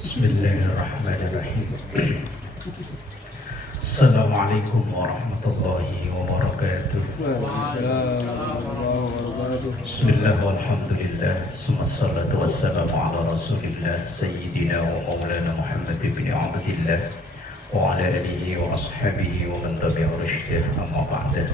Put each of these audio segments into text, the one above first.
Bismillahirrahmanirrahim. Assalamualaikum warahmatullahi wabarakatuh. Bismillah walhamdulillah. Wassalatu wassalamu ala rasulillah Sayyidina wa maulana Muhammad ibn Abdillah wa ala alihi wa ashabihi wa man tabi'a rushdah, amma ba'da.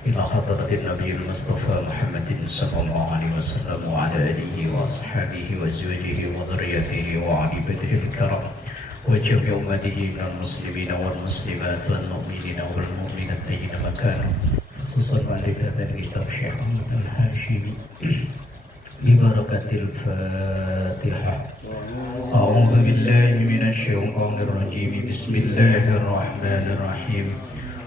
Ila hadratin Nabiul Mustafa Muhammadin sallallahu alaihi wasallam wa ala alihi wa ashabihi wa azwajihi wa dhurriyyatihi wa ali baitihi al-kiram wa jami'i ummatihi minal muslimina wal muslimat wal mu'minina wal mu'minat ayyana makanu, khususan ma'rifatan kitab Syekh Ahmad Al-Hashimi bi barakatil Fatihah. A'udzu billahi minasy syaithanir rajim. Bismillahirrahmanirrahim.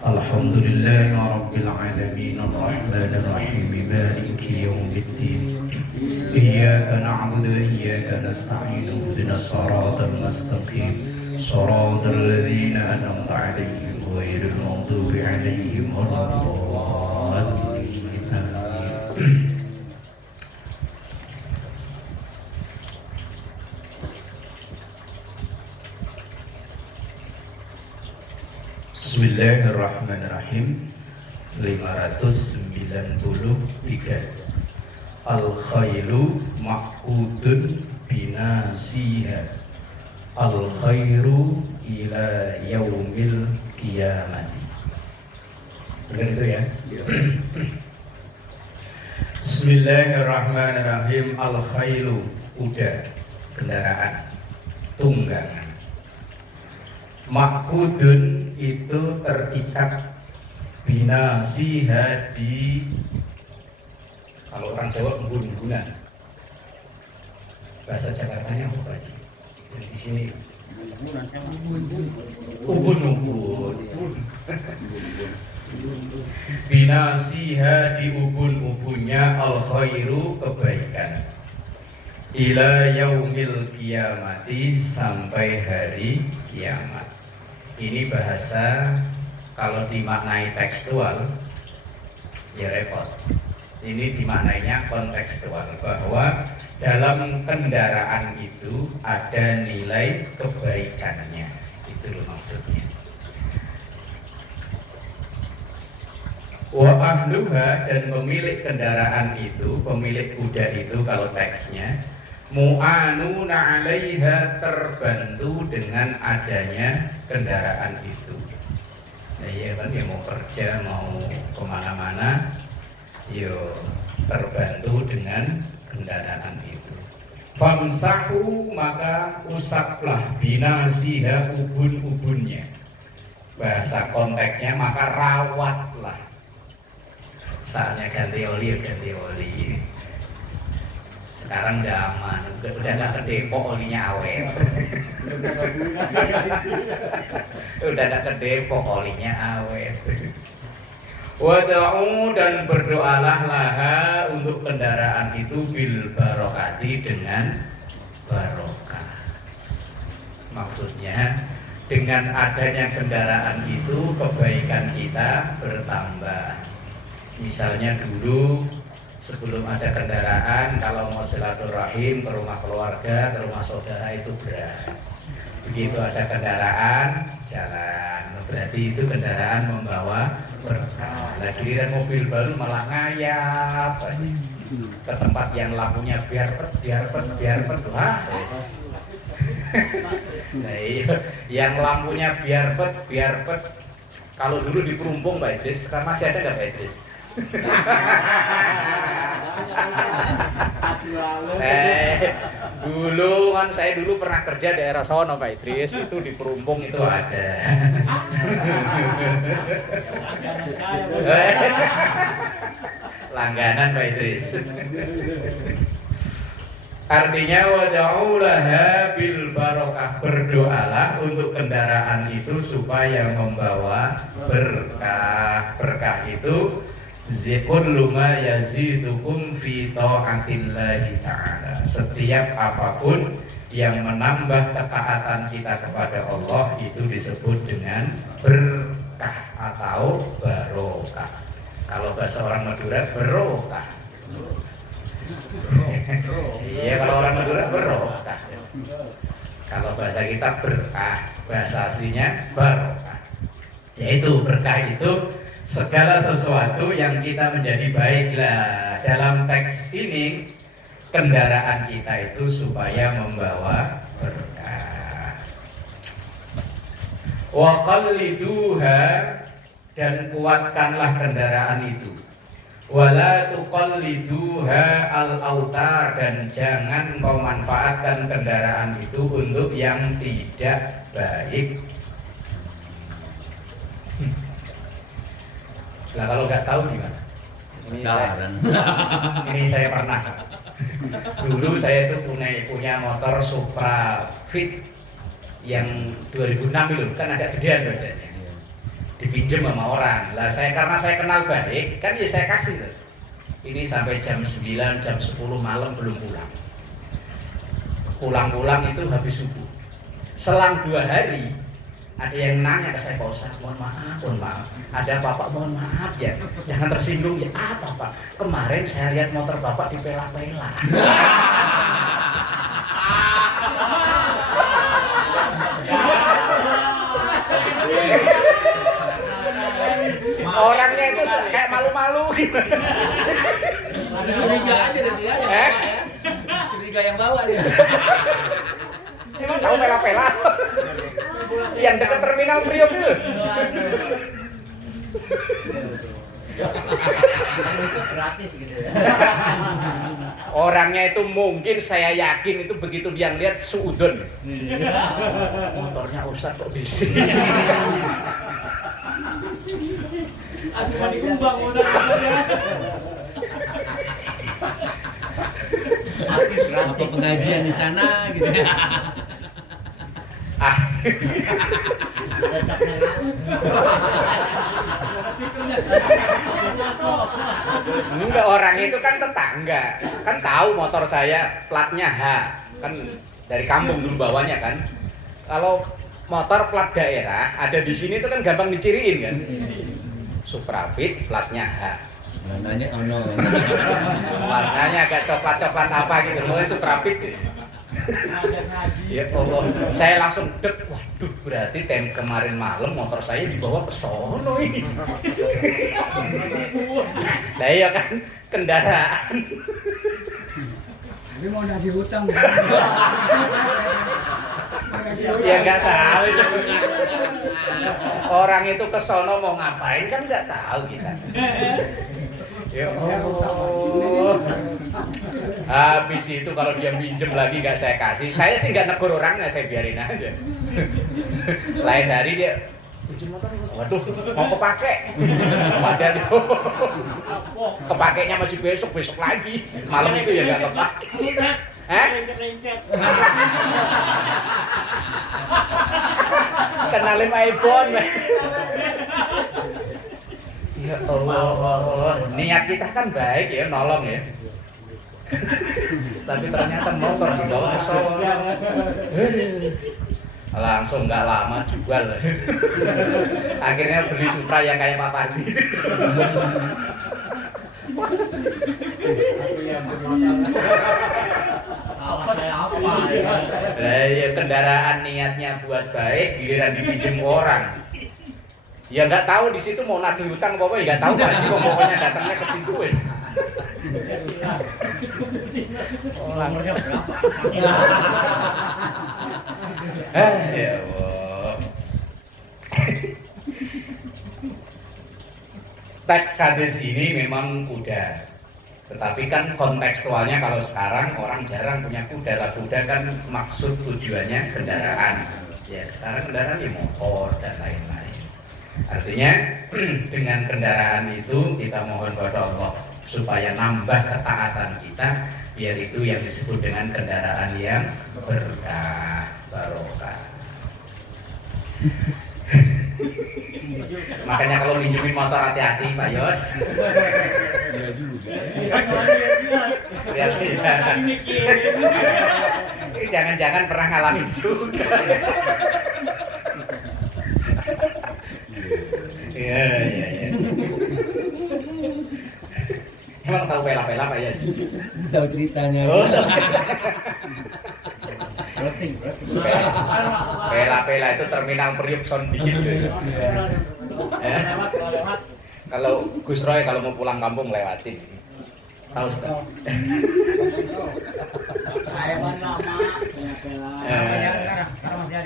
Alhamdulillahi rabbil alamin, arrahmanir rahim, maliki yaumiddin. Iyyaka na'budu wa iyyaka nasta'in, ihdinas siratal mustaqim, siratal ladzina an'amta 'alaihim ghairil maghdubi 'alaihim waladdallin. Bismillahirrahmanirrahim. 593. Al-khailu ma'udun binasiha, al-khairu ila yaumil qiyamati. Benar itu ya? Bismillahirrahmanirrahim. Al-khailu, kuda, kendaraan, tunggangan. Ma'udun itu terikat, binasiha di, kalau orang Jawa embun-embunan. Bahasa Jakartanya apa Pak? Jadi di sini ubun-ubun. Binasiha, di ubun-ubunnya, al-khairu, kebaikan, ila yaumil qiyamati, sampai hari kiamat. Ini bahasa kalau dimaknai tekstual ya repot. Ini dimaknainya kontekstual, bahwa dalam kendaraan itu ada nilai kebaikannya. Itu loh maksudnya. Wa ahluha, dan pemilik kendaraan itu, pemilik kuda itu kalau teksnya, mu'anuna 'alaiha, terbantu dengan adanya kendaraan itu. Nah, ya kan, ya mau kerja, mau kemana-mana, yo terbantu dengan kendaraan itu. Famsahu, maka usaplah, binasiha, ubun-ubunnya. Bahasa konteksnya, maka rawatlah. Saatnya ganti oli, ganti oli. Sekarang udah aman, udah gak ke Depok, olinya awet. Udah gak ke Depok, olinya awet. Wada'u, dan berdoalah laha, untuk kendaraan itu, bil barokati, dengan barokah. Maksudnya dengan adanya kendaraan itu kebaikan kita bertambah. Misalnya dulu sebelum ada kendaraan, kalau mau silaturahim ke rumah keluarga, ke rumah saudara itu berat. Begitu ada kendaraan, jalan. Berarti itu kendaraan membawa berkah. Nah, giliran mobil baru malah ngayap ke tempat yang lampunya biar pet. Wah. Nah, iya. Yang lampunya biar pet. Kalau dulu di Perumpung Pak Idris, sekarang masih ada nggak Pak Idris? Dulu kan saya dulu pernah kerja daerah sono Pak Idris, itu di Perumpung itu ada. Langganan Pak Idris. Artinya wada'u laha bil barokah, berdoalah untuk kendaraan itu supaya membawa berkah. Berkah itu zikrul ma yazidukum fi ta'atillahi ta'ala. Setiap apapun yang menambah ketaatan kita kepada Allah itu disebut dengan berkah atau barokah. Kalau bahasa orang Madura, berokah. Iya, kalau orang Madura berokah. Kalau bahasa kita berkah, bahasa aslinya barokah. Yaitu berkah itu segala sesuatu yang kita menjadi baiklah. Dalam teks ini kendaraan kita itu supaya membawa berkah. Wa qalliduha, dan kuatkanlah kendaraan itu. Wala tuqalliduha al-autar, dan jangan kau manfaatkan kendaraan itu untuk yang tidak baik. Nah kalau nggak tahu gimana? Ini saya pernah. Dulu saya itu punya motor Supra Fit yang 2006 dulu, kan agak gedean badannya. Dipinjam sama orang. Lah karena saya kenal baik, kan ya saya kasih tuh. Ini sampai jam 9, jam 10 malam belum pulang. Pulang-pulang itu habis subuh. Selang 2 hari ada yang nanya ke saya, Pak Ustaz, mohon maaf. Ada Bapak, mohon maaf ya, jangan tersinggung ya. Apa Pak? Kemarin saya lihat motor Bapak dipela-pela. Orangnya itu kayak malu-malu gitu. Curiga aja nanti ya. Curiga yang bawa dia. Emang tahu pela-pela? Yang dekat terminal Priok itu. Gratis gitu ya. Orangnya itu mungkin saya yakin itu begitu dia lihat suudon. Motornya Ustaz kok bisa. Asli mau dikumbang modalnya. Apa pengajian di sana gitu ya. Enggak, orang itu kan tetangga. Kan tahu motor saya platnya H. Kan dari kampung dulu bawanya kan. Kalau motor plat daerah ada di sini itu kan gampang diciriin kan. Supra Fit platnya H. Warnanya ono. Warnanya agak coklat-coklat apa gitu. Mulai Supra Fit. Ya Allah, saya langsung dek, waduh berarti kemarin malam motor saya dibawa ke sono ini. Nah iya kan, kendaraan. Ini mau nagih hutang. Ya nggak tahu itu. Orang itu ke sono mau ngapain kan nggak tahu kita. Ya Allah. Habis itu kalau dia pinjem lagi nggak saya kasih, saya sih nggak negur orangnya, saya biarin aja. Lain hari dia pinjem motor, waduh mau kepake, padahal kepakainya masih besok lagi, malam itu ya nggak kepake. Kenalin iPhone. Ya Allah, niat kita kan baik ya, nolong ya. Tapi ternyata motor dibawa ke sono. Langsung nggak lama jual. Akhirnya beli Supra yang kayak Pak Pardi. Nah, ya kendaraan niatnya buat baik, giliran dipinjem orang. Ya nggak tahu di situ mau nagih hutang apa ya nggak tahu Pak Haji, pokoknya datangnya ke situ ya. Nomornya berapa? Ya Allah. Teks hadis ini memang kuda, tetapi kan kontekstualnya kalau sekarang orang jarang punya kuda. Lah kuda kan maksud tujuannya kendaraan. Ya sekarang kendaraan ya motor dan lain-lain. Artinya dengan kendaraan itu kita mohon kepada Allah supaya nambah ketaatan kita, biar itu yang disebut dengan kendaraan yang berkah, barokah. Makanya kalau minjemin motor hati-hati Pak Yos. Jangan-jangan pernah ngalamin juga. Iya. Emang tahu pela-pela Pak Yos? Tahu ceritanya. Oh, Pela itu terminal Priuk Sound dikit gitu. Kalau Gus Roy kalau mau pulang kampung lewatin. Tahu Ustaz?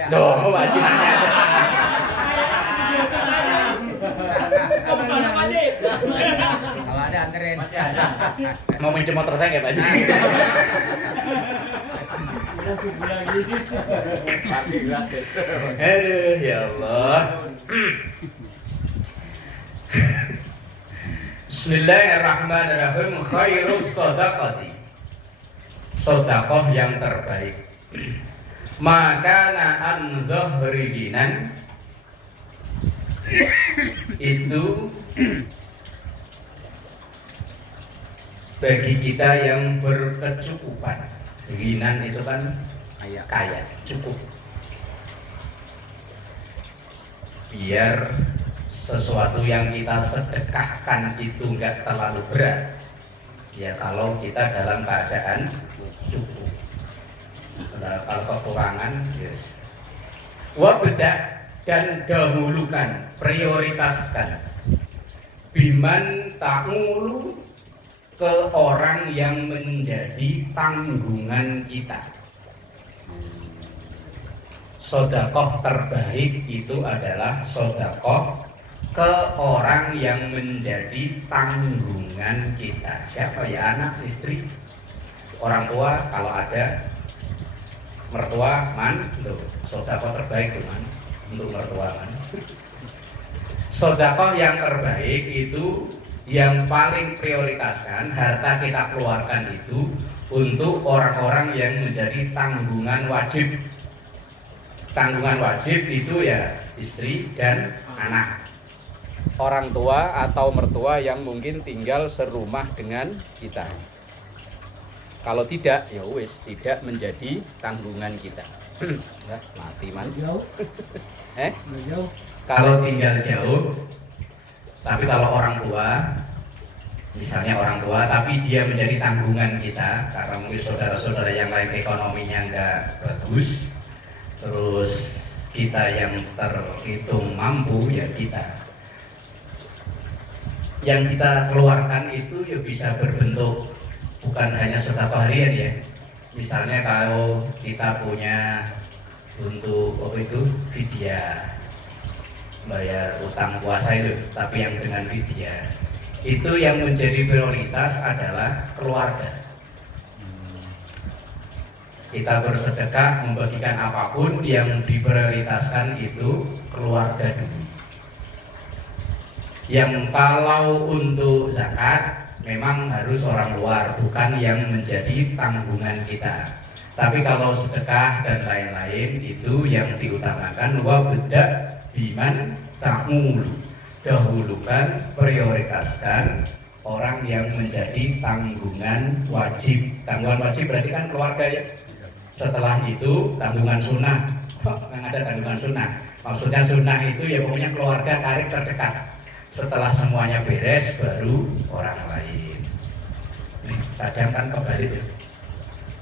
Doh, masih nanya. Kalau ada anterin. Mau minjem motor saya nggak Pak Haji? Aduh, ya Allah. Bismillahirrahmanirrahim. Khairus shadaqati. Sedekah yang terbaik. Maka an dhahri dinan itu bagi kita yang berkecukupan. Ginan itu kan kaya, cukup. Biar sesuatu yang kita sedekahkan itu enggak terlalu berat. Ya kalau kita dalam keadaan cukup. Kalau kekurangan, yes. Wabda dan dahulukan, prioritaskan. Biman ta'ulu ke orang yang menjadi tanggungan kita. Sedekah terbaik itu adalah sedekah ke orang yang menjadi tanggungan kita. Siapa ya? Anak, istri, orang tua kalau ada, mertua, sedekah terbaik teman untuk mertua man. Sedekah yang terbaik itu yang paling prioritaskan harta kita keluarkan itu untuk orang-orang yang menjadi tanggungan wajib. Tanggungan wajib itu ya istri dan anak. Orang tua atau mertua yang mungkin tinggal serumah dengan kita. Kalau tidak, ya wis tidak menjadi tanggungan kita. Ya, mati man. Kalau tinggal jauh, tapi kalau orang tua, misalnya orang tua, tapi dia menjadi tanggungan kita karena mungkin saudara-saudara yang lain ekonominya nggak bagus, terus kita yang terhitung mampu ya kita. Yang kita keluarkan itu ya bisa berbentuk bukan hanya sedekah harian ya. Misalnya kalau kita punya untuk fidyah, bayar utang puasa itu, tapi yang dengan fidyah, itu yang menjadi prioritas adalah keluarga. Kita bersedekah membagikan apapun, yang diprioritaskan itu keluarga dulu. Yang kalau untuk zakat memang harus orang luar, bukan yang menjadi tanggungan kita. Tapi kalau sedekah dan lain-lain itu yang diutamakan. Wabda biman ta'mulu, dahulukan, prioritaskan orang yang menjadi tanggungan wajib. Tanggungan wajib berarti kan keluarga ya. Setelah itu tanggungan sunnah. Yang ada tanggungan sunnah. Maksudnya sunnah itu ya pokoknya keluarga karib terdekat. Setelah semuanya beres baru orang lain. Kadang kan kebalik itu.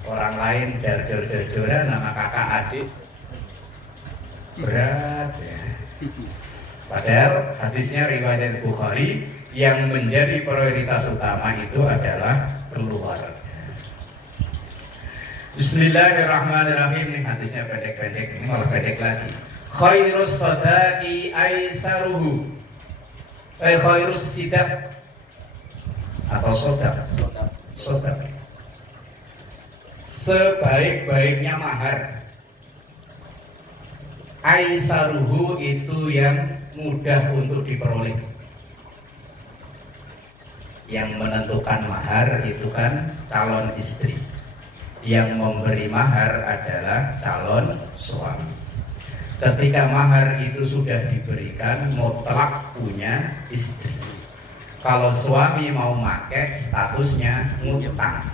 Orang lain jor-joran nama kakak adik berat ya. Padahal hadisnya riwayat Bukhari, yang menjadi prioritas utama itu adalah keluarga. Bismillahirrahmanirrahim. Ini hadisnya pendek-pendek, ini malah pendek lagi. Khairus sadaqi aisaruhu. Khairus sidak atau sodak. Sebaik-baiknya mahar. Aisaruhu itu yang mudah untuk diperoleh. Yang menentukan mahar itu kan calon istri. Yang memberi mahar adalah calon suami. Ketika mahar itu sudah diberikan, mutlak punya istri. Kalau suami mau pakai, statusnya ngutang.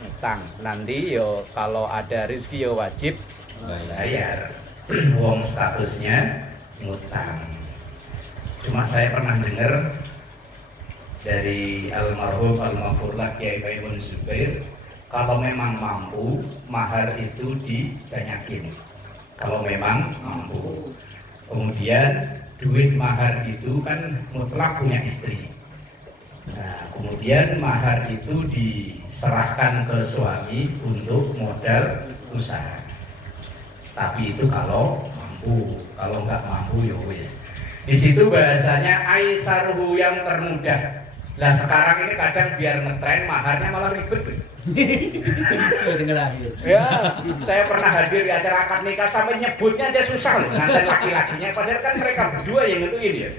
Ngutang. Nanti yo kalau ada rezeki yo wajib bayar. Wong statusnya ngutang. Cuma saya pernah dengar dari almarhum Al-Maghfurlah Kiai Baimun Zubair, Kalau memang mampu, mahar itu dibanyakin. Kalau memang mampu. Kemudian duit mahar itu kan mutlak punya istri. Nah, kemudian mahar itu diserahkan ke suami untuk modal usaha. Tapi itu kalau mampu, kalau nggak mampu ya wis. Di situ bahasanya aisaruhu yang termudah. Nah sekarang ini kadang biar ngetren maharnya malah ribet. Ya, saya pernah hadir di acara akad nikah sampai nyebutnya aja susah loh, nganten laki-lakinya. Padahal kan mereka berdua yang nentuin ya.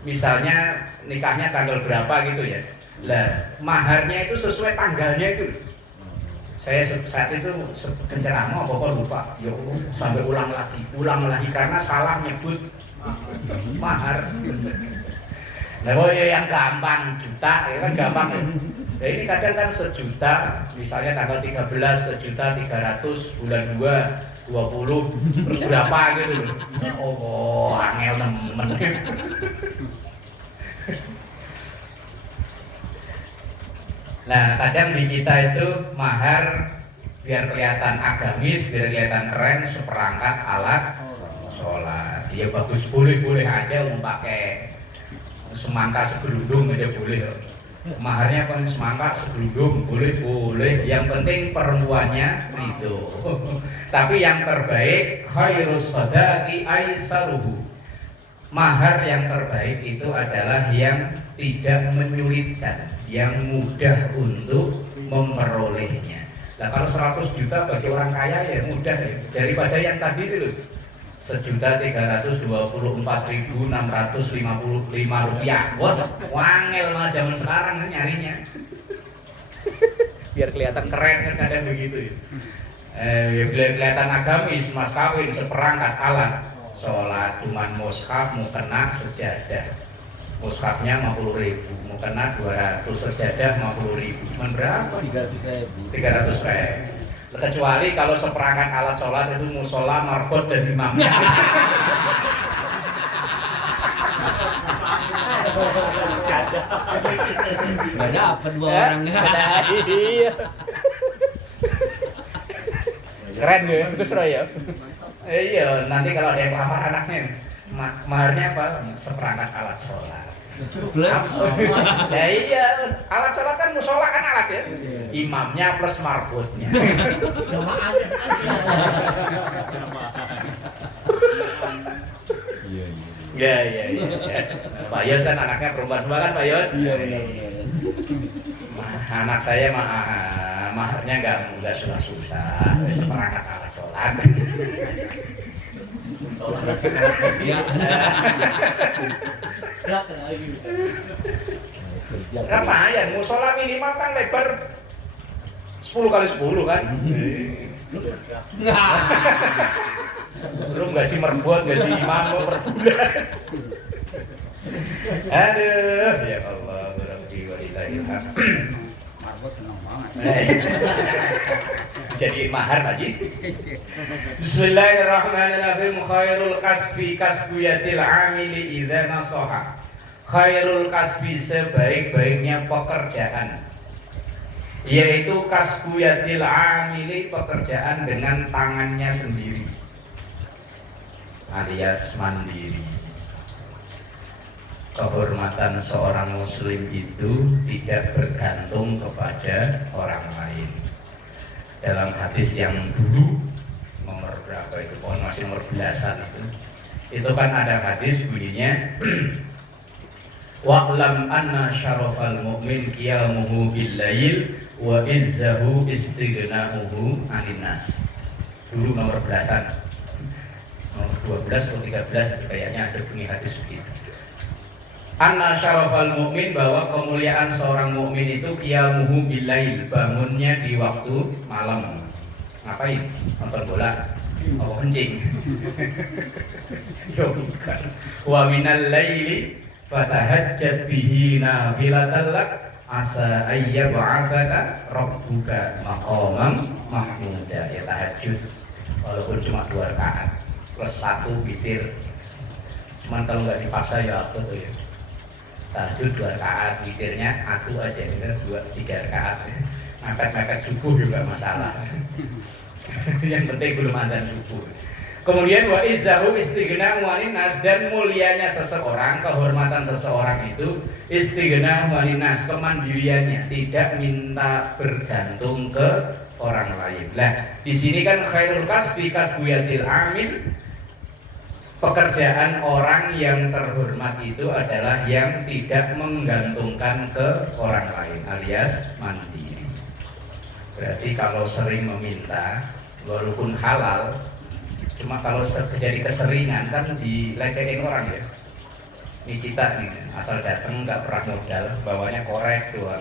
Misalnya nikahnya tanggal berapa gitu ya. Lah maharnya itu sesuai tanggalnya itu. Saya saat itu penceramah apa lupa. Ya sampai ulang lagi karena salah nyebut mahar. Nah, yang gampang juta, ya kan gampang ya. Nah, ini kadang kan sejuta, misalnya tanggal 13 1.300.000 bulan 2 20 terus berapa gitu. Oh, angel nemen. Nah, kadang di kita itu mahar biar kelihatan agamis, biar kelihatan keren seperangkat alat sholat. Ya bagus, boleh aja mau pakai semangka segelundung aja boleh. Maharnya kan semangka segelundung boleh. Yang penting perempuannya itu. Tapi yang terbaik khairus sadaqi aisaruhu. Mahar yang terbaik itu adalah yang tidak menyulitkan, yang mudah untuk memperolehnya. Nah kalau 100 juta bagi orang kaya ya mudah ya. Daripada yang tadi itu 1.324.655 rupiah. Wah, wangel mah zaman sekarang kan nyarinya. Biar kelihatan keren kan kadang begitu ya. Biar kelihatan agamis, mas kawin seperangkat alat sholat, cuman mushaf mau kena sejadah. Mushafnya 50.000, mau kena 200, sejadah 50.000. Cuman berapa? 300.000. Kecuali kalau seperangkat alat sholat itu musola, marbot dan imamnya. Gak dapat 2 orang. Iya. Keren ya, Gus Roy ya. Iya, nanti kalau ada yang lamar anaknya, maharnya apa? Seperangkat alat sholat. Plus. Ya iya, alat sholat kan musola kan alat ya. Imamnya plus marbotnya. Iya. Pak Yos kan anaknya perempuan semua kan Pak Yos? Iya. Anak saya maharnya nggak susah, seperangkat alat sholat. Ngapain? Musola minimal kan lebar 10x10 kan? Belum gaji merbot, gaji imam per bulan. Aduh, ya Allah, berarti wanita ilham. Marbot senang banget. Jadi mahar Haji. Bismillahirrahmanirrahim. Khairul kasbi kasbuyatil amili idza nasaha. Khairul kasbi sebaik-baiknya pekerjaan, yaitu kasbuyatil amili, pekerjaan dengan tangannya sendiri, alias mandiri. Kehormatan seorang muslim itu tidak bergantung kepada orang lain. Dalam hadis yang dulu nomor berapa itu, masih nomor belasan itu kan ada hadis bunyinya wa'lam anna syarafal mu'min qiyamuhu bil lail wa izzahu istighna'uhu 'anil nas. Dulu nomor belasan, nomor 12 atau 13 kayaknya ada bunyi hadis begitu. Anna syarafal mu'min, bahwa kemuliaan seorang mukmin itu qiyamuhu bil lail, bangunnya di waktu malam. Ngapain? Nonton bola? Mau kencing? Yo bukan. Wa minal laili fatahajjat bihi nafilatan lak asa ayyab'atsaka rabbuka maqaman mahmuda. Ya tahajud walaupun cuma 2 rakaat plus 1 witir. Cuman kalau nggak dipaksa ya apa tuh ya. Tahajud 2 rakaat, witirnya aku aja, 2-3 rakaat. mepet-mepet subuh juga masalah. Yang penting belum adzan subuh. Kemudian wa izzahu istighna waninas, dan mulianya seseorang, kehormatan seseorang itu istighna waninas, kemandiriannya, tidak minta bergantung ke orang lain. Lah, di sini kan khairul kasbi kasbuyatil amil, pekerjaan orang yang terhormat itu adalah yang tidak menggantungkan ke orang lain, alias mandiri. Berarti kalau sering meminta walaupun halal, cuma kalau jadi keseringan kan dilecehin orang ya. Ini kita nih asal datang nggak pernah modal, bawanya korek doang.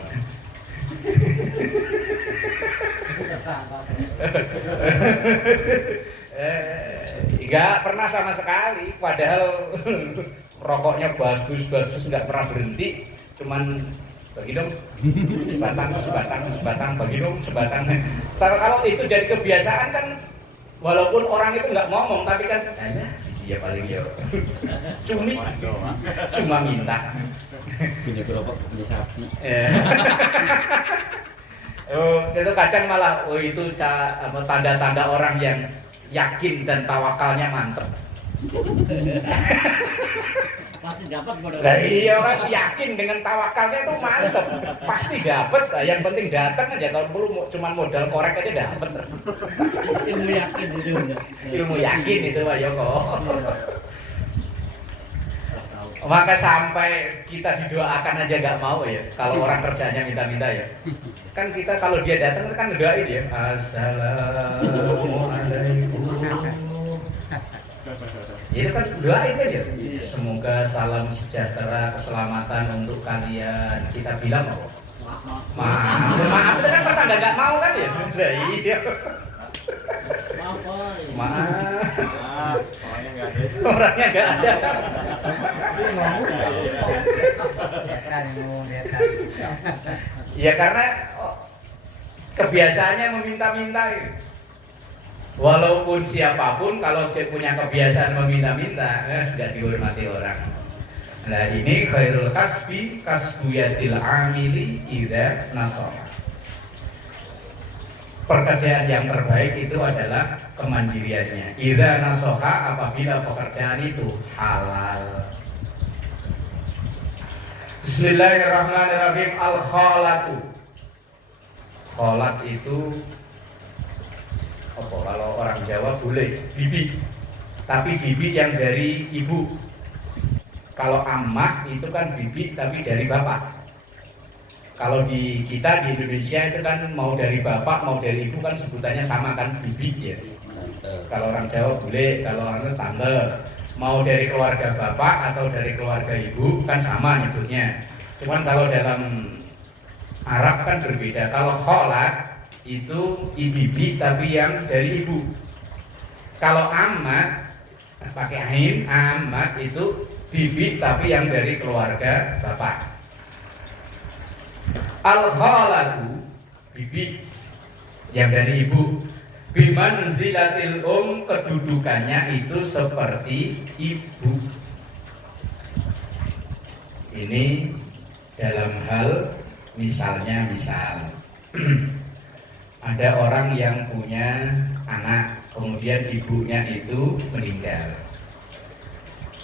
Nggak pernah sama sekali, padahal rokoknya bagus nggak pernah berhenti, cuman bagi dong sebatang, bagi dong sebatang. Kalau itu jadi kebiasaan kan, walaupun orang itu nggak ngomong, tapi kan ya si dia paling ya cuma minta. Punya gerobak, punya sapi. Itu kadang malah itu tanda-tanda orang yang yakin dan tawakalnya mantep. Pasti dapat modal. Nah, iya kan, yakin dengan tawakalnya tuh mantep, pasti dapat. Yang penting datang aja, kalau perlu cuma modal korek aja dapat. Ilmu yakin itu. Ilmu yakin itu Pak Yoko. Maka sampai kita didoakan aja nggak mau ya, kalau orang kerjanya minta-minta ya. Kan kita kalau dia datang kan ngedoain ya, assalamualaikum. Itu kan doain aja. Semoga salam sejahtera, keselamatan untuk kalian. Kita bilang apa? Maaf itu kan pertanda nggak mau kan ya? Nah, iya. Maaf. Orangnya nggak ada. Ya karena kebiasaannya meminta-minta. Walaupun siapapun kalau dia punya kebiasaan meminta-minta, sudah dihormati orang. Nah ini khairul kasbi kasbuyatil amili idza nasara. Pekerjaan yang terbaik itu adalah kemandiriannya. Idza nasoha, apabila pekerjaan itu halal. Bismillahirrahmanirrahim. Al-khalatu. Khalat itu apa? Kalau orang Jawa boleh bibi, tapi bibi yang dari ibu. Kalau ammah itu kan bibi tapi dari bapak. Kalau di kita di Indonesia itu kan mau dari bapak mau dari ibu kan sebutannya sama kan, bibi ya. Kalau orang Jawa boleh, kalau orang tante. Mau dari keluarga bapak atau dari keluarga ibu kan sama nyebutnya. Cuman kalau dalam Arab kan berbeda. Kalau khalat itu bibi tapi yang dari ibu. Kalau amat pakai ain, amat itu bibi tapi yang dari keluarga bapak. Al-khalatu bibi yang dari ibu. Bimanzilatil kedudukannya itu seperti ibu. Ini dalam hal misalnya ada orang yang punya anak, kemudian ibunya itu meninggal.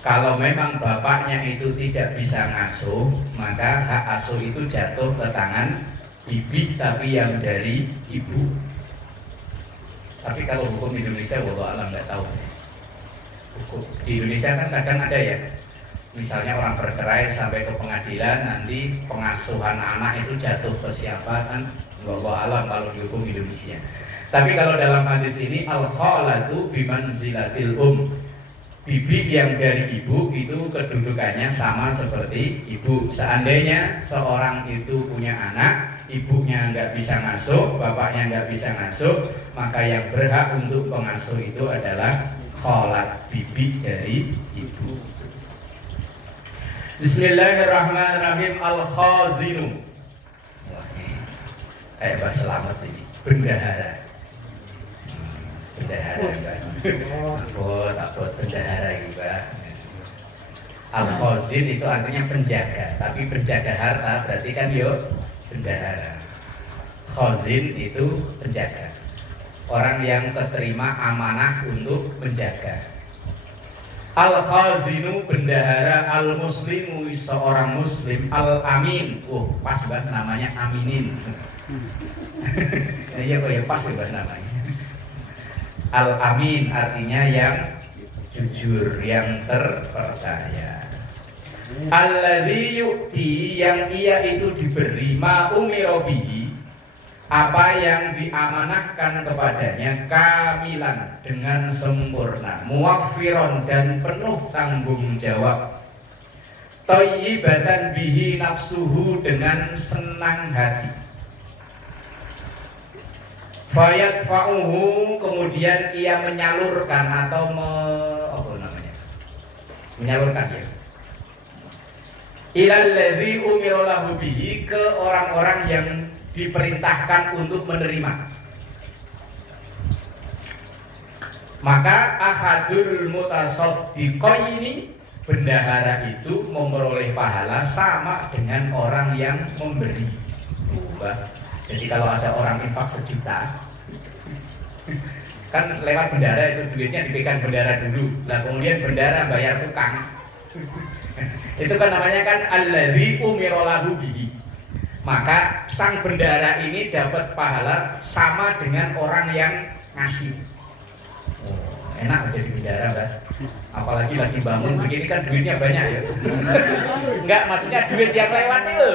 Kalau memang bapaknya itu tidak bisa ngasuh, maka hak asuh itu jatuh ke tangan bibi tapi yang dari ibu. Tapi kalau hukum Indonesia, wallahu alam nggak tahu. Hukum di Indonesia kan kadang ada ya, misalnya orang bercerai sampai ke pengadilan, nanti pengasuhan anak itu jatuh ke siapa kan? Wallahu alam kalau di hukum Indonesia. Tapi kalau dalam hadis ini al-khalatu bimanzilatil bibi yang dari ibu itu kedudukannya sama seperti ibu. Seandainya seorang itu punya anak, ibunya nggak bisa ngasuh, bapaknya nggak bisa ngasuh, maka yang berhak untuk pengasuh itu adalah khalat, bibi dari ibu. Bismillahirrahmanirrahim. Al-khazinu. Pak Selamat ini bendahara. Bendahara enggak? Takut bendahara juga. Al-khazin itu artinya penjaga, tapi penjaga harta berarti kan yo bendahara. Khazin itu penjaga, orang yang terima amanah untuk menjaga. Al-khazinu bendahara, al-muslimu seorang muslim, al-amin. Pas banget namanya aminin. Iya kok ya pas banget namanya. Al-amin artinya yang jujur, yang terpercaya. Alladzi yu'ti, yang ia itu diberi ma umira bihi, apa yang diamanahkan kepadanya, kamilan dengan sempurna, muwaffiron dan penuh tanggung jawab, thayyibatan bihi nafsuhu dengan senang hati, fayadfa'uhu kemudian ia menyalurkan atau menyalurkan ya, ilal ladzi umira lahu bihi, ke orang-orang yang diperintahkan untuk menerima. Maka ahadul mutasaddiqaini, bendahara itu memperoleh pahala sama dengan orang yang memberi. Jadi kalau ada orang infak 1 juta, kan lewat bendara itu duitnya dipegang bendara dulu, lah kemudian bendara bayar tukang. Itu kan namanya kan alladzi umira lahu bihi. Maka sang bendara ini dapat pahala sama dengan orang yang ngasih. Enak jadi bendara, Mbak. Apalagi lagi bangun begini kan duitnya banyak ya. Enggak, maksudnya duit yang lewat itu.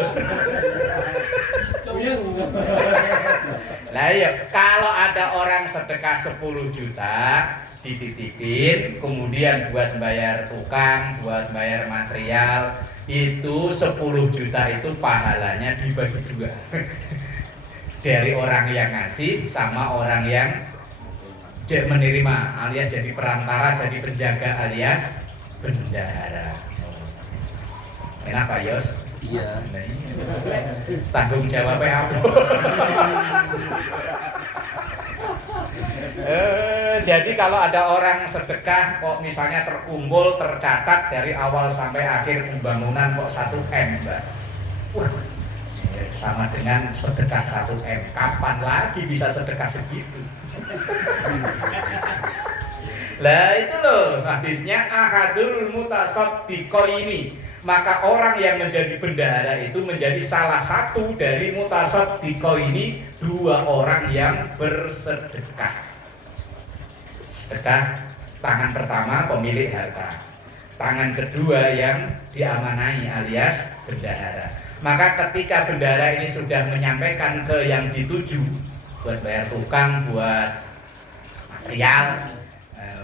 Lah iya, kalau ada orang sedekah 10 juta dititipin, kemudian buat bayar tukang, buat bayar material, itu 10 juta itu pahalanya dibagi 2 dari orang yang ngasih sama orang yang menerima, alias jadi perantara, jadi penjaga alias bendahara. Enak Pak Yos? Iya. Tanggung jawabnya apa? Jadi kalau ada orang sedekah kok misalnya terkumpul, tercatat dari awal sampai akhir pembangunan kok 1M, Mbak. Wah, sama dengan sedekah 1M. Kapan lagi bisa sedekah segitu? Lah itu loh hadisnya, ahadul mutasaddiqaini. Maka orang yang menjadi bendahara itu menjadi salah satu dari mutasaddiqaini, 2 orang yang bersedekah. Sedekah tangan pertama pemilik harta, tangan kedua yang diamanai alias bendahara. Maka ketika bendahara ini sudah menyampaikan ke yang dituju, buat bayar tukang, buat material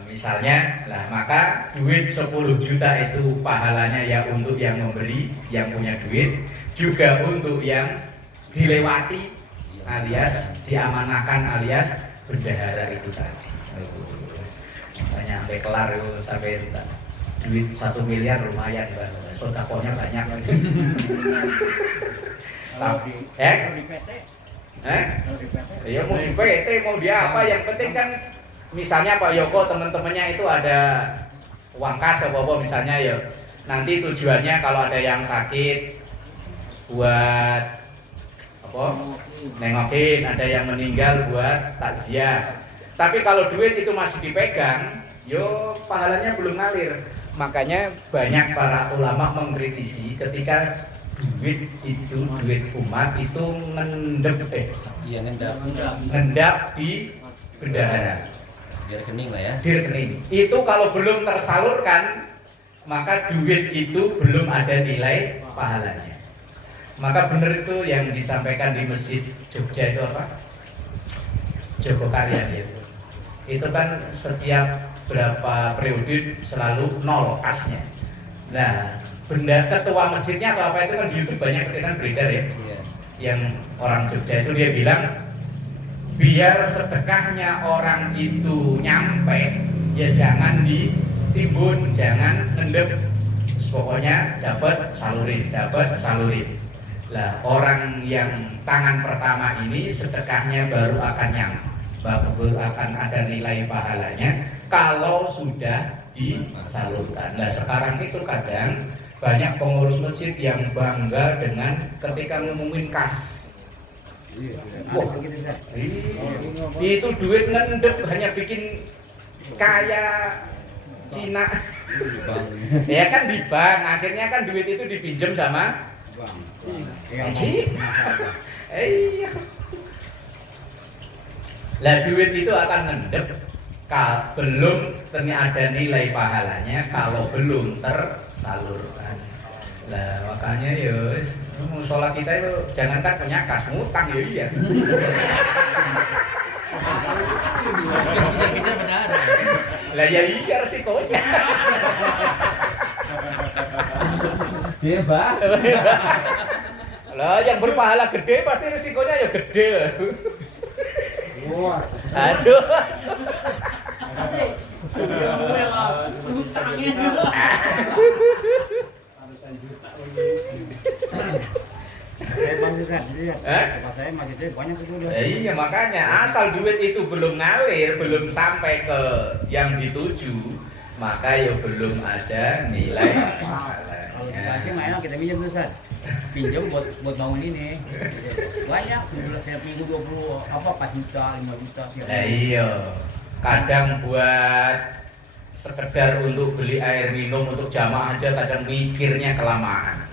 misalnya, lah maka duit 10 juta itu pahalanya ya untuk yang memberi, yang punya duit, juga untuk yang dilewati alias diamanahkan alias bendahara itu tadi. Sampai kelar itu, sampai duit 1 miliar lumayan, sodakohnya banyak. Ya mau di PT, mau dia apa, yang penting kan misalnya Pak Yoko teman-temannya itu ada uang kas apa misalnya ya, nanti tujuannya kalau ada yang sakit buat apa nengokin, ada yang meninggal buat takziah. Tapi kalau duit itu masih dipegang, yo pahalanya belum ngalir. Makanya banyak para ulama mengkritisi ketika duit itu, duit umat itu ngendap di bendahara, Di rekening lah ya. di rekening. Itu kalau belum tersalurkan, maka duit itu belum ada nilai pahalanya. Maka benar itu yang disampaikan di Masjid Jogja itu apa? Jogokaryan itu. Itu kan setiap berapa periode selalu 0 kasnya. Nah, ketua masjidnya atau apa itu kan di YouTube banyak kan beredar ya. Yang orang Jogja itu dia bilang, biar sedekahnya orang itu nyampe, ya jangan ditimbun, jangan ngendep, pokoknya dapat salurin. Lah orang yang tangan pertama ini sedekahnya baru akan nyampe, baru akan ada nilai pahalanya kalau sudah disalurkan. Nah sekarang itu kadang banyak pengurus masjid yang bangga dengan ketika ngumumin kas. Wah, begitu Ustaz. Itu duit ngendep hanya bikin kaya Cina. Ya kan di bank, akhirnya kan duit itu dipinjam sama Bang. Haji. Iya. Lah duit itu akan ngendep belum ada nilai pahalanya kalau belum tersalurkan. Lah makanya ya musola kita itu jangankan punya kas, ngutang ya iya. Kita benar. Lah ya iya resikonya. Dia bah. Lah yang berpahala gede pasti resikonya ya gede. Wah. Aduh. Saya bantu Ustaz, lihat. Bapak saya masih banyak itu udah. Iya makanya asal duit itu belum ngalir, belum sampai ke yang dituju, maka ya belum ada nilai pahalanya. Kalau dikasih mainan kita minjem tuh Ustaz. Pinjam buat bangun ini. Banyak sebulan saya minggu 20 4 juta, 5 juta siapa. Nah iya. Kadang buat sekedar untuk beli air minum untuk jamaah aja kadang mikirnya kelamaan.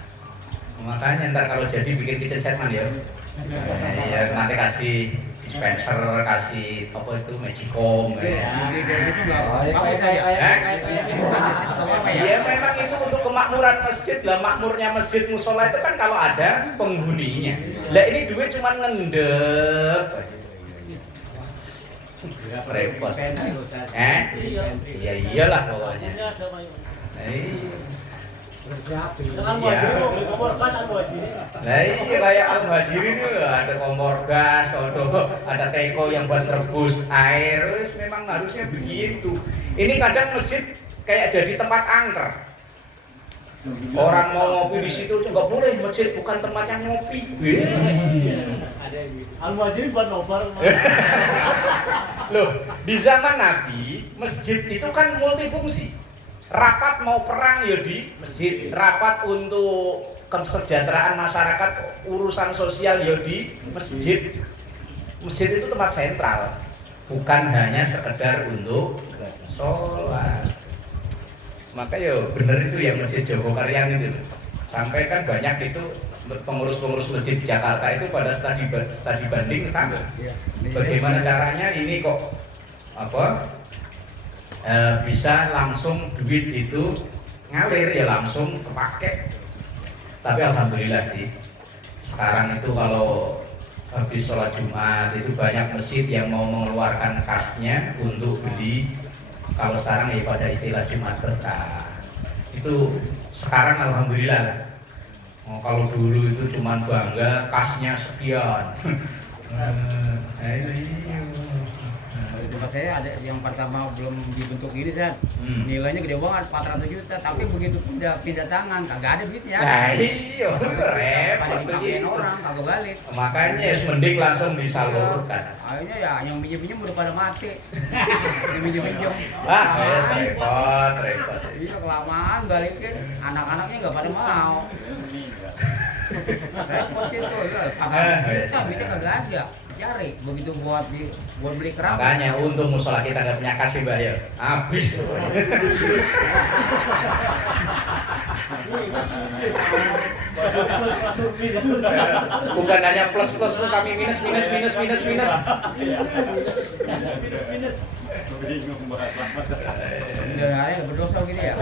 Makanya ntar kalau jadi bikin kitchen set man ya. Iya, nanti kasih dispenser, kasih apa itu magicom ya. Jadi dari situ enggak apa saya. Iya memang itu untuk kemakmuran masjid lah, makmurnya masjid musola itu kan kalau ada penghuninya. Lah ini duit cuma ngendep. Repot. Iya iyalah pokoknya. Nah ini kayak al-muhajirin itu ada kompor gas, ada teko yang buat rebus air, memang harusnya begitu. Ini kadang masjid kayak jadi tempat angker. Orang mau ngopi di situ tuh nggak boleh, masjid bukan tempatnya ngopi. Al-Muhajirin buat nobar. Loh, di zaman Nabi, masjid itu kan multifungsi. Rapat mau perang ya di masjid, rapat untuk kesejahteraan masyarakat, urusan sosial ya di masjid. Masjid itu tempat sentral, bukan hanya sekedar untuk sholat. Maka ya bener itu ya Masjid Jogokarian itu. Sampai kan banyak itu pengurus-pengurus masjid di Jakarta itu pada studi banding sama. Bagaimana caranya ini kok bisa langsung duit itu ngalir ya langsung kepake. Tapi alhamdulillah sih sekarang itu kalau habis sholat Jumat itu banyak masjid yang mau mengeluarkan kasnya untuk beli, kalau sekarang ya pada istilah Jumat berkah. Itu sekarang alhamdulillah. Kalau dulu itu cuma bangga kasnya sekian. Tempat saya ada yang pertama belum dibentuk gini San. Nilainya gede banget 400 juta, tapi begitu pindah tangan kagak ada duitnya. Nah iya, Pada dipakein orang kagak balik. Makanya mending langsung disalurkan. Akhirnya ya yang minjem udah pada mati. Minjem. Repot. Iya kelamaan balikin, anak-anaknya nggak pada mau. Repot itu, bisa kagak ada. Cari begitu buat beli kerak. Makanya untung musola kita nggak punya kasih mbak ya, habis. Bukan hanya plus kami minus. Dan hari berdosa gitu ya.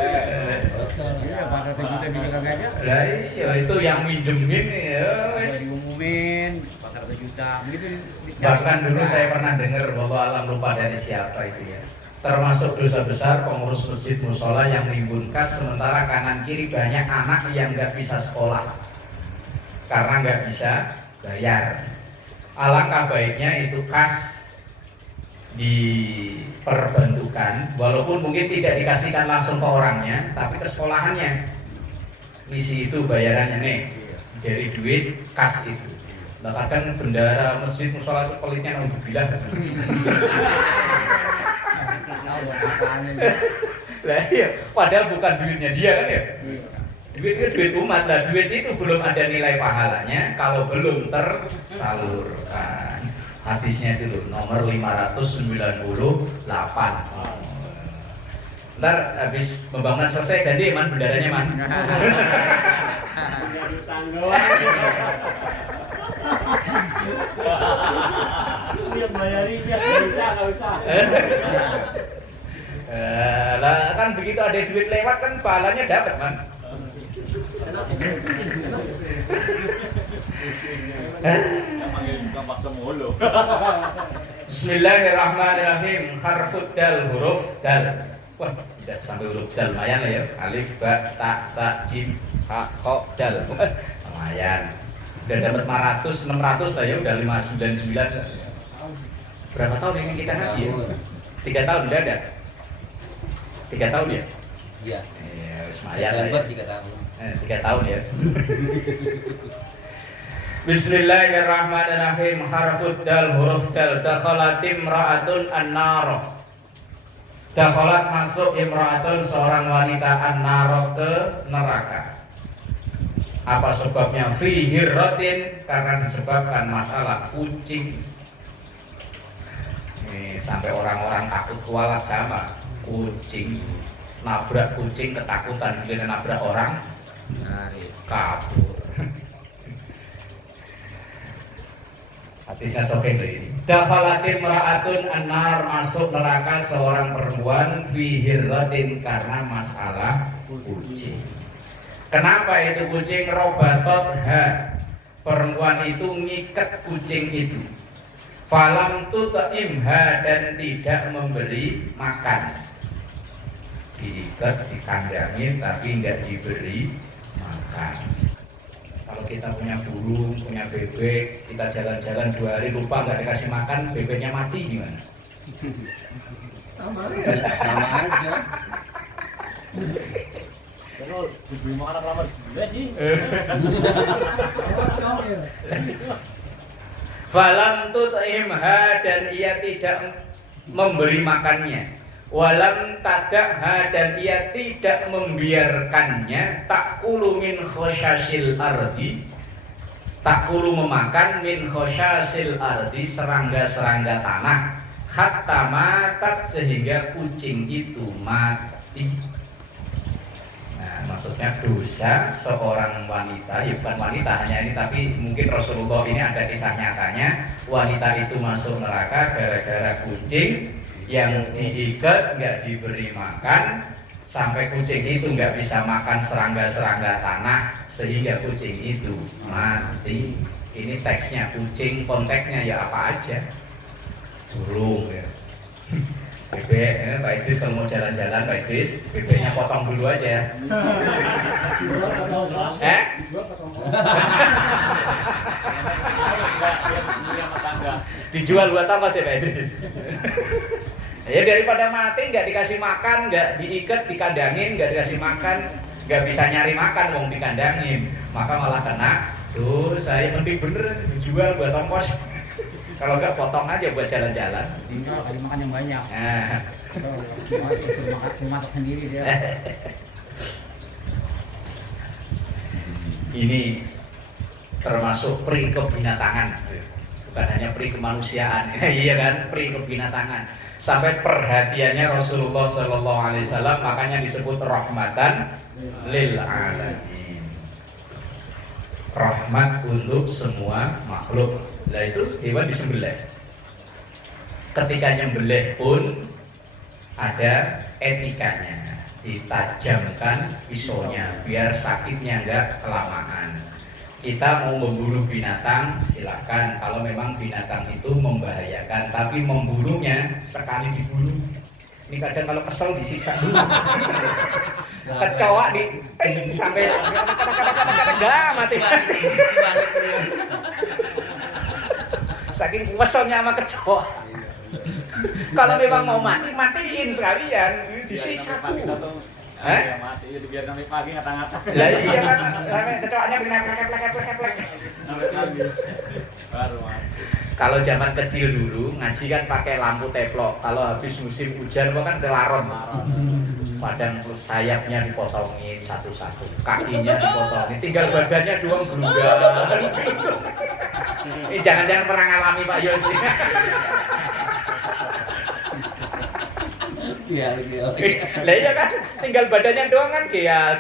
Iya, 400 juta bisa kagak ada. Lah iya itu yang minjemin ya. Diumumin 400 juta begitu. Bahkan dulu saya pernah dengar bahwa alam lupa dari siapa itu ya. Termasuk dosa besar pengurus masjid musola yang menimbun kas sementara kanan kiri banyak anak yang nggak bisa sekolah karena nggak bisa bayar. Alangkah baiknya itu kas diperbentukan, walaupun mungkin tidak dikasihkan langsung ke orangnya, tapi ke sekolahannya. Misi itu bayarannya nih dari duit kas itu. Bahkan bendara masjid musola itu pelitnya alhamdulillah. Lah iya, padahal bukan duitnya dia kan ya. Duit itu duit umat lah, duit itu belum ada nilai pahalanya kalau belum tersalurkan. Hadisnya itu loh, nomor 598. Ntar habis pembangunan selesai ganti man bendaranya man. Yang bayarinya bisa nggak usah. Lah kan begitu ada duit lewat kan pahalanya dapat man. Bismillahirrahmanirrahim. Harfud dal, huruf dal. Wah, tidak sampai huruf dal, lumayan lah ya. Alif, ba, ta, sa, jim, ha, ko, dal. Lumayan. Udah dapat 500, 600 lah ya, udah 599. Berapa tahun ini kita ngaji ya? 3 tahun udah ada? 3 tahun ya? Iya. Iya, lumayan lah ya. 3 tahun. 3 tahun ya. Bismillahirrahmanirrahim. Harfud dal, huruf dal. Dakhalat imra'atun an-nar. Dakhalat masuk imra'atun, seorang wanita, an-nar, ke neraka. Apa sebabnya? Fi hirratin, karena disebabkan masalah kucing. Nih, sampai orang-orang takut kualat sama kucing. Nabrak kucing ketakutan, bila nabrak orang kabur. Hadisnya sahih ini. Dakalatin mar'atun an-nar, masuk neraka seorang perempuan fi hirratin, karena masalah kucing. Kenapa itu kucing? Robatot ha, perempuan itu ngikat kucing itu. Falam tut'imha, dan tidak memberi makan. Diikat, dikandangin, tapi nggak diberi makan. Kalau kita punya burung, punya bebek, kita jalan-jalan 2 hari lupa nggak dikasih makan, bebeknya mati gimana? Sama aja. Terus diberi makan lama juga sih. Falam tut'imha, dan ia tidak memberi makannya. Walam tadakha, dan ia tidak membiarkannya. Takulu min khosyasil ardi, takulu memakan, min khosyasil ardi, serangga-serangga tanah. Hatta matat, sehingga kucing itu mati. Nah, maksudnya dosa seorang wanita, ya bukan wanita hanya ini, tapi mungkin Rasulullah ini ada kisah nyatanya. Wanita itu masuk neraka gara-gara kucing yang diikat, nggak diberi makan, sampai kucing itu nggak bisa makan serangga-serangga tanah, sehingga kucing itu mati. Ini teksnya, kucing, konteksnya ya apa aja, burung ya. Bebek, Pak Idris kalau mau jalan-jalan Pak Idris, bebeknya potong dulu aja. Dijual buat apa sih Pak Idris? Ya daripada mati nggak dikasih makan, nggak diikat, dikandangin, nggak dikasih makan, nggak bisa nyari makan, wong dikandangin, maka malah kena dosa. Mending bener dijual buat ongkos. Kalau nggak potong aja buat jalan-jalan. Tinggal kasih makan yang banyak. Nah. Masak sendiri dia. Ini termasuk pri kebinatangan, bukan hanya pri kemanusiaan. Iya kan, pri kebinatangan. Sampai perhatiannya Rasulullah Shallallahu Alaihi Wasallam, makanya disebut rahmatan lil alamin. Rahmat untuk semua makhluk. Lah itu hewan disembelih. Ketika nyembelih pun ada etikanya, ditajamkan pisaunya biar sakitnya enggak kelamaan. Kita mau memburu binatang silakan, kalau memang binatang itu membahayakan, tapi membunuhnya sekali dibunuh. Ini kadang kalau kesel disiksa dulu. Kecoa di sampai kata-kata enggak mati-mati. Saking keselnya sama kecoa. Kalau memang mau mati, matiin sekalian, disiksa dulu. Mati itu biar sampai pagi ngata-ngata. Lah iya kan, sampai kecoanya bikin plek. Sampai pagi baru mati. Kalau zaman kecil dulu ngaji kan pakai lampu teplok. Kalau habis musim hujan kan kelaron. Padang sayapnya dipotongin satu-satu, kakinya dipotongin, tinggal badannya doang berubah. Ini jangan-jangan pernah ngalami Pak Yos. Iya. Lah iya kan, tinggal badannya doang kan kial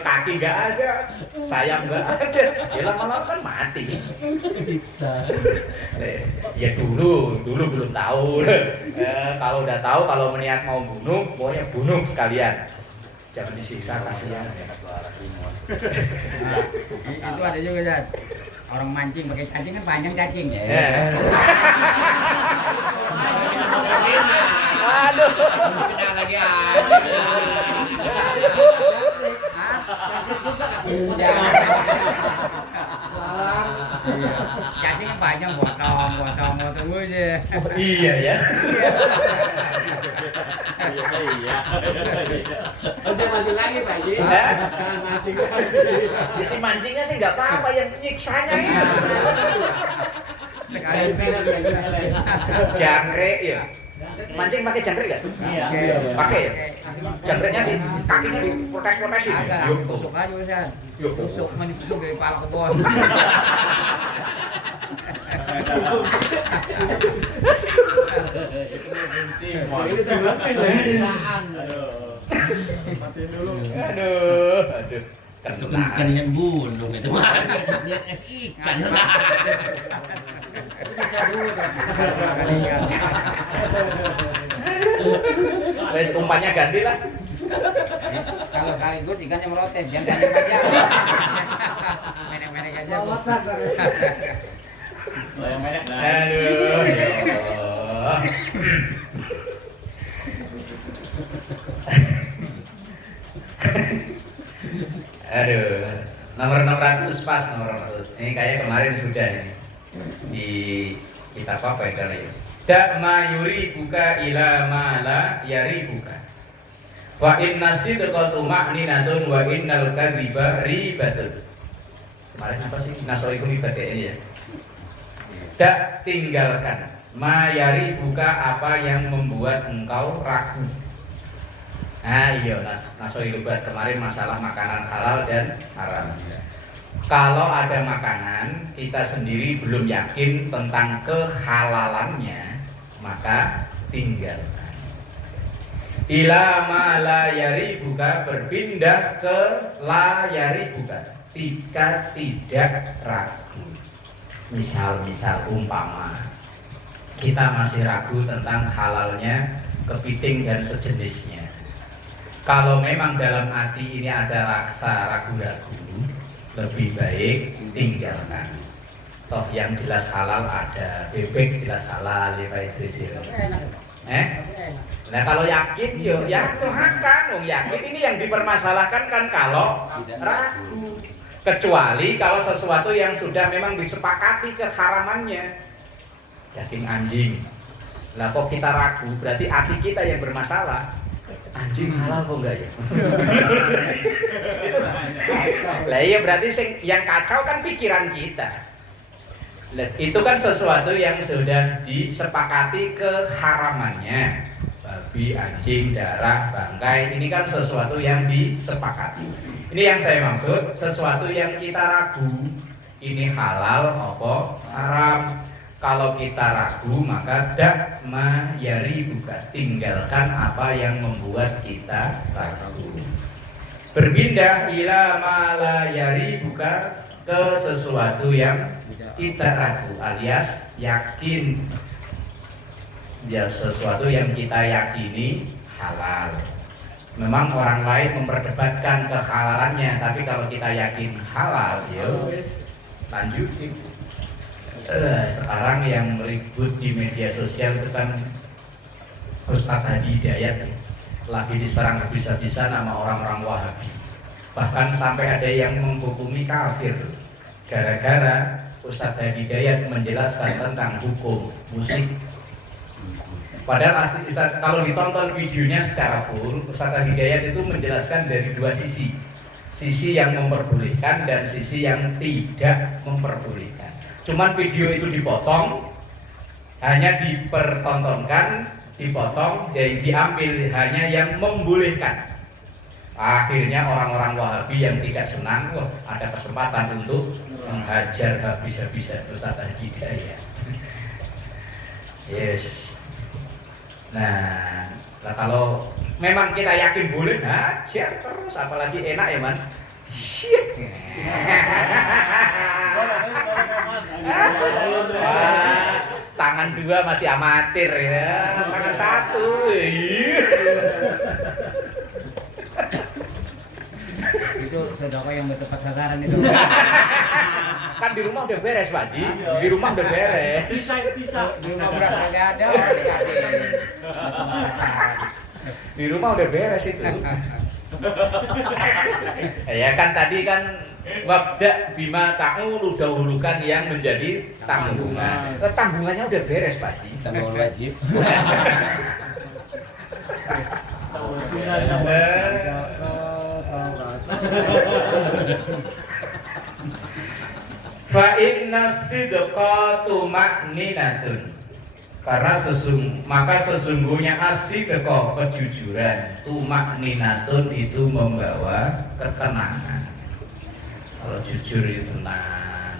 kaki nggak ada, sayap nggak ada, ya lama-lama kan mati. Bisa. Ya dulu belum tahu. Kalau udah tahu, kalau meniat mau bunuh, pokoknya bunuh sekalian. Jangan disiksa kasihan. Itu ada juga Dad. Orang mancing pakai cacing kan panjang cacing ya. Aduh. Beda lagi aja. Cacing kan panjang potong aja. Iya ya. Iya. Udah maju lagi Pak Ji. Jangan mancing lagi. Si mancingnya sih nggak apa-apa, yang nyiksanya ya. Sekali Jangkrik ya. Mancing pakai jangkrik nggak? Iya. Pakai ya. Jangkriknya di kakinya diprotes-protesin. agak Yuk, tusuk aja Ustaz. Yuk. Tusuk mah ditusuk dari kepala ke bawah. Ini terbukti Matiin dulu. Aduh. Bukan niat bunuh itu mah. Niat es ikan. Bisa dulu tuh. Wes umpannya ganti lah. Kalau kaligus ikannya merotes, jangan banyak aja. Menek-menek aja. Yang banyak dah. Aduh. Ya Allah. Aduh, nomor 600 pas nomor 600. Ini kayak kemarin sudah ini di kitab apa ya kali ya? Dak ma yuri buka ila ma la yari buka. Wa inna sidqa tuma'ninatun wa innal kadhiba ribatun. Kemarin apa sih? Nasoikum ibadah ini ya. Dak tinggalkan ma yari buka apa yang membuat engkau ragu. Nah iya nasoi lubat kemarin masalah makanan halal dan haram. Kalau ada makanan kita sendiri belum yakin tentang kehalalannya, maka tinggalkan. Ila ma la yari buka, berpindah ke la yari buka jika tidak ragu. Misal umpama kita masih ragu tentang halalnya kepiting dan sejenisnya. Kalau memang dalam hati ini ada rasa ragu-ragu, lebih baik tinggalkan. Toh yang jelas halal ada, bebek jelas halal ya Pak Idris ya. Nah kalau yakin yo ya makan, yakin ini yang dipermasalahkan kan kalau ragu. Kecuali kalau sesuatu yang sudah memang disepakati keharamannya. Daging anjing. Lah kok kita ragu, berarti hati kita yang bermasalah. Anjing halal kok enggak ya? Lah iya berarti yang kacau kan pikiran kita. Itu kan sesuatu yang sudah disepakati keharamannya. Babi, anjing, darah, bangkai, ini kan sesuatu yang disepakati. Ini yang saya maksud, sesuatu yang kita ragu, ini halal apa haram. Kalau kita ragu maka dak ma yari buka, tinggalkan apa yang membuat kita ragu. Berpindah ila ma la yari buka, ke sesuatu yang kita ragu alias yakin. Ya sesuatu yang kita yakini halal. Memang orang lain memperdebatkan kehalalannya, tapi kalau kita yakin halal, ya wis lanjutin. Sekarang yang ribut di media sosial itu kan Ustaz Hadi Hidayat ya. Lagi diserang habis-habisan sama orang-orang Wahabi. Bahkan sampai ada yang menghukumi kafir gara-gara Ustaz Hadi Hidayat menjelaskan tentang hukum musik. Padahal asli, kalau ditonton videonya secara full, Ustaz Hadi Hidayat itu menjelaskan dari dua sisi. Sisi yang memperbolehkan dan sisi yang tidak memperbolehkan. Cuman video itu dipotong, hanya dipertontonkan, dipotong, jadi diambil hanya yang membolehkan. Akhirnya orang-orang Wahabi yang tidak senang, wah ada kesempatan untuk menghajar habis-habisan Ustaz Hidayah. Yes. Nah, kalau memang kita yakin boleh, hajar terus, apalagi enak ya man. Tangan dua masih amatir ya, tangan satu. Itu sedekah yang tepat sasaran itu. Kan di rumah udah beres Pak Ji, di rumah udah beres. Bisa. Di rumah beras nggak ada, orang dikasih. Di rumah udah beres itu. Ya kan tadi kan wabda bima ta'ulu, dahulukan yang menjadi tanggungan. Tanggungannya udah beres Pak Ji. Tanggungan wajib. Fa inna sidqa tumakninatun. Karena sesungguhnya as-sidqa, kejujuran, tumakninatun itu membawa ketenangan. Kalau jujur itu tenang.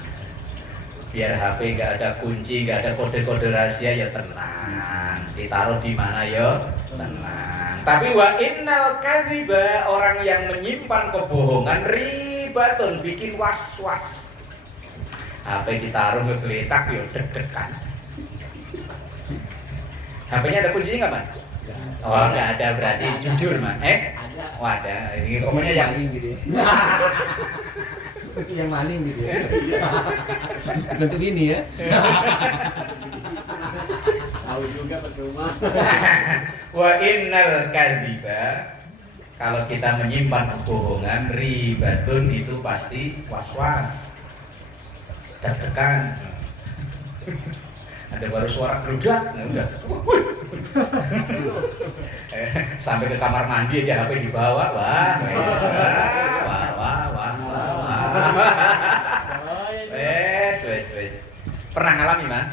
Biar HP nggak ada kunci, nggak ada kode-kode rahasia ya tenang. Ditaruh di mana ya tenang. Tapi wa innal kadhiba, orang yang menyimpan kebohongan, ribatun, bikin was-was. HP ditaruh ngegeletak ya deg-degan. HP-nya ada kuncinya nggak man? Oh nggak ada, berarti jujur man. Ada. Oh ada. Ini pokoknya yang gitu. Itu yang maling gitu ya. Bentuk ini ya. Tahu juga percuma. wa innal kadhiba, kalau kita menyimpan kebohongan, ribatun, itu pasti was-was, deg-degan. Ada baru suara gerudak, nah udah. Sampai ke kamar mandi aja HP dibawa, wah. Wes. Pernah ngalami man?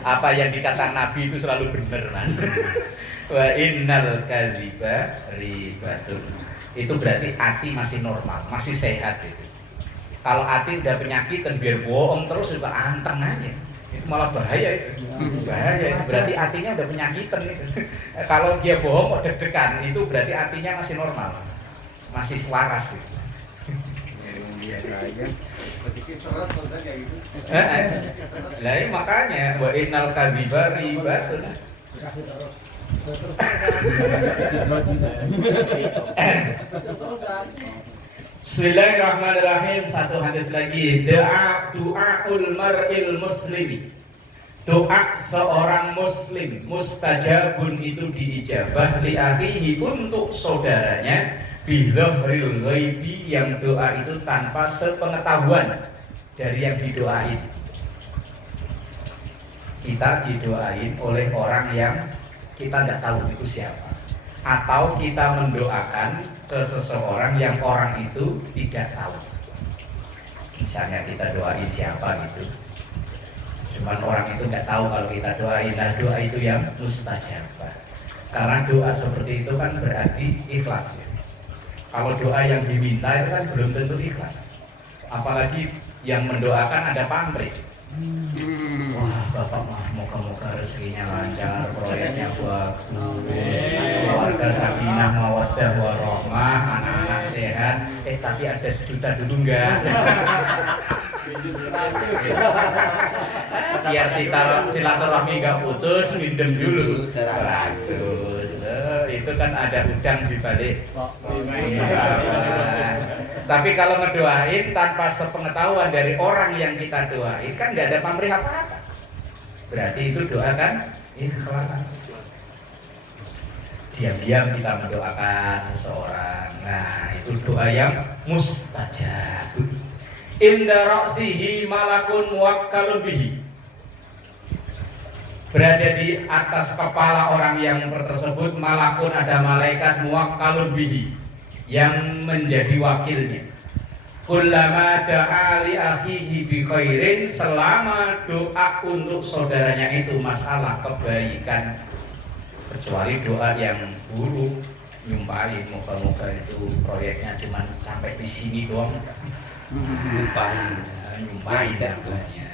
Apa yang dikatakan Nabi itu selalu benar man. Wa innal kadhiba ribatun. Itu berarti hati masih normal, masih sehat itu. Kalau hati udah penyakit dan biar bohong terus juga anteng aja. Itu malah bahaya itu. Bahaya itu. Berarti hatinya udah penyakitan itu. Kalau dia bohong kok deg-degan, itu berarti hatinya masih normal. Masih waras itu. Biasa aja. Lah ini makanya wa innal kadhiba ribatun. Bismillahirrahmanirrahim. Satu hadis lagi. Du'aul mar'il muslimi. Doa seorang muslim mustajabun, itu diijabah li akhihi, untuk saudaranya, bidhahril ghaibi, yang doa itu tanpa sepengetahuan dari yang didoain. Kita didoain oleh orang yang kita tidak tahu itu siapa, atau kita mendoakan ke seseorang yang orang itu tidak tahu. Misalnya kita doain siapa gitu, cuman orang itu nggak tahu kalau kita doain. Nah doa itu yang mustajabah, karena doa seperti itu kan berarti ikhlas ya. Kalau doa yang diminta itu kan belum tentu ikhlas, apalagi yang mendoakan ada pamrih. Wah bapak mah moga-moga rezekinya lancar, proyeknya bagus, keluarga sakinah mawaddah warahmah, anak-anak sehat. Tapi ada 1 juta dulu enggak? Biar silaturahmi enggak putus, minjem dulu 100. Itu kan ada udang di balik. Tapi kalau ngedoain tanpa sepengetahuan dari orang yang kita doain, kan nggak ada pamrih apa-apa. Berarti itu doa kan ikhlas. Diam-diam kita mendoakan seseorang. Nah, itu doa yang mustajab. Inda ra'sihi malakun muwakkalun bihi. Berada di atas kepala orang yang tersebut malakun, ada malaikat muwakkalun bihi, yang menjadi wakilnya. Kullama da'a li akhihi bi khairin, selama doa untuk saudaranya itu masalah kebaikan, kecuali doa yang buruk, nyumpahin moga-moga itu proyeknya cuma sampai di sini doang, nyumpahin namanya.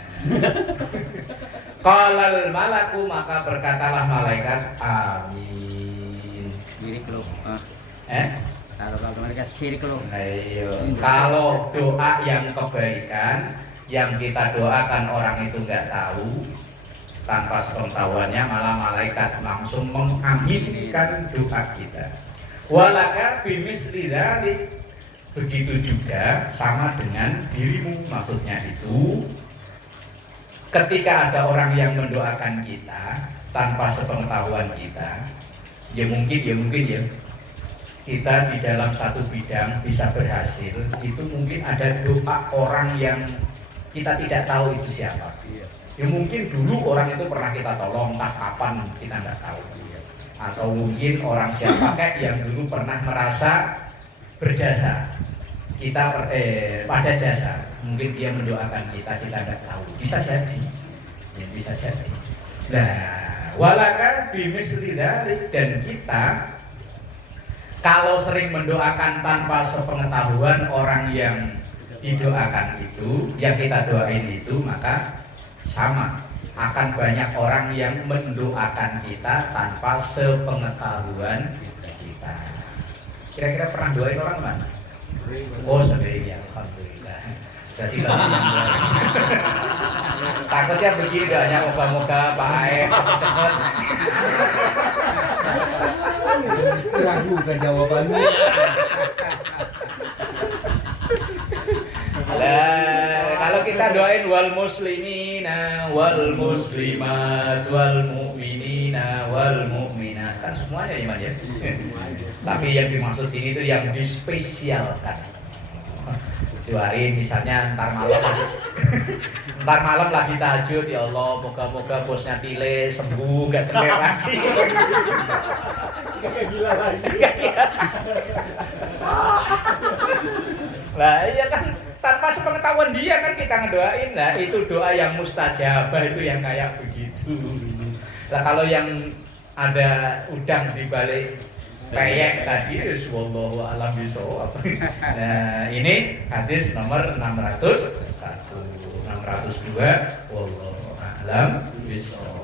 Qalal malaku, maka berkatalah malaikat amin. Syirik lo. Kalau mereka syirik lo. Ayo, kalau doa yang kebaikan yang kita doakan orang itu nggak tahu, tanpa sepengetahuannya, malah malaikat langsung mengaminkan doa kita. Walaka bimisli dzalik, begitu juga sama dengan dirimu. Maksudnya itu, ketika ada orang yang mendoakan kita tanpa sepengetahuan kita, ya mungkin ya kita di dalam satu bidang bisa berhasil, itu mungkin ada doa orang yang kita tidak tahu itu siapa. Ya mungkin dulu orang itu pernah kita tolong, entah kapan kita tidak tahu. Atau mungkin orang siapa kayak yang dulu pernah merasa berjasa kita pada jasa, mungkin dia mendoakan kita tidak tahu. Bisa jadi, ya bisa jadi. Nah, walaka bimisli dzalik, dan kita kalau sering mendoakan tanpa sepengetahuan orang yang didoakan itu, yang kita doain itu, maka sama, akan banyak orang yang mendoakan kita tanpa sepengetahuan kita. Kira-kira pernah doain orang mana? Oh, sering ya, alhamdulillah. Jadi takutnya begini doanya, moga-moga Pak Aep cepat. Ragu kan jawabannya. Kalau kita doain wal muslimina wal muslimat wal mu'minina wal mu'minat, kan semuanya iman ya. Tapi yang dimaksud sini itu yang dispesialkan. Doain misalnya ntar malam lagi tahajud, ya Allah moga-moga bosnya Tile sembuh, gak teler lagi. Kayak gila lagi. Lah iya kan, tanpa sepengetahuan dia kan kita ngedoain. Lah itu doa yang mustajabah, itu yang kayak begitu. Lah kalau yang ada udang di balik kayak tadi, wallahu a'lam bishawab. Nah, ini hadis nomor 601, 602, wallahu a'lam bishawab.